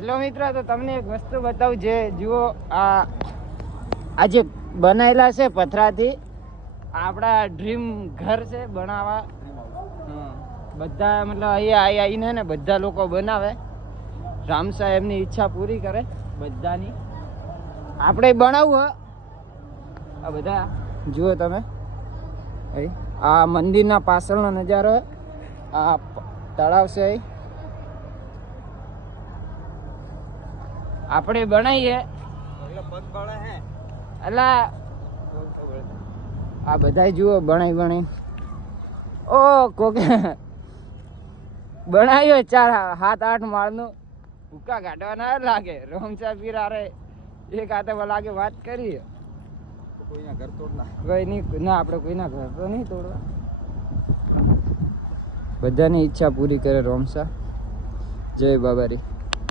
Hello મિત્રો, તો તમને એક વસ્તુ બતાવું છે. જુઓ, આ જે બનાવેલા છે પથરાથી, આપણા ડ્રીમ ઘર છે બનાવવા. બધા મતલબ અહીંયા આવીને ને બધા લોકો બનાવે. રામસા એમની ઈચ્છા પૂરી કરે બધાની. આપણે બનાવવું આ બધા જુઓ તમે. આ મંદિરના પાછળનો નજારો, આ તળાવ છે. આપણે બનાવીએ એટલે આ બધા જુઓ બનાવી ઓ કોકે બનાવ્યો 4-7-8 માળનું. ભૂકા કાઢવા ના લાગે. રોમચા પીર આરે એક હાથે લાગે વાત કરીએ. કોઈના ઘર તોડના કોઈ નહીં ના, આપણે કોઈના ઘર તો નહીં તોડવા. બધાની ઈચ્છા પૂરી કરે રોમસા. જય બાબારી.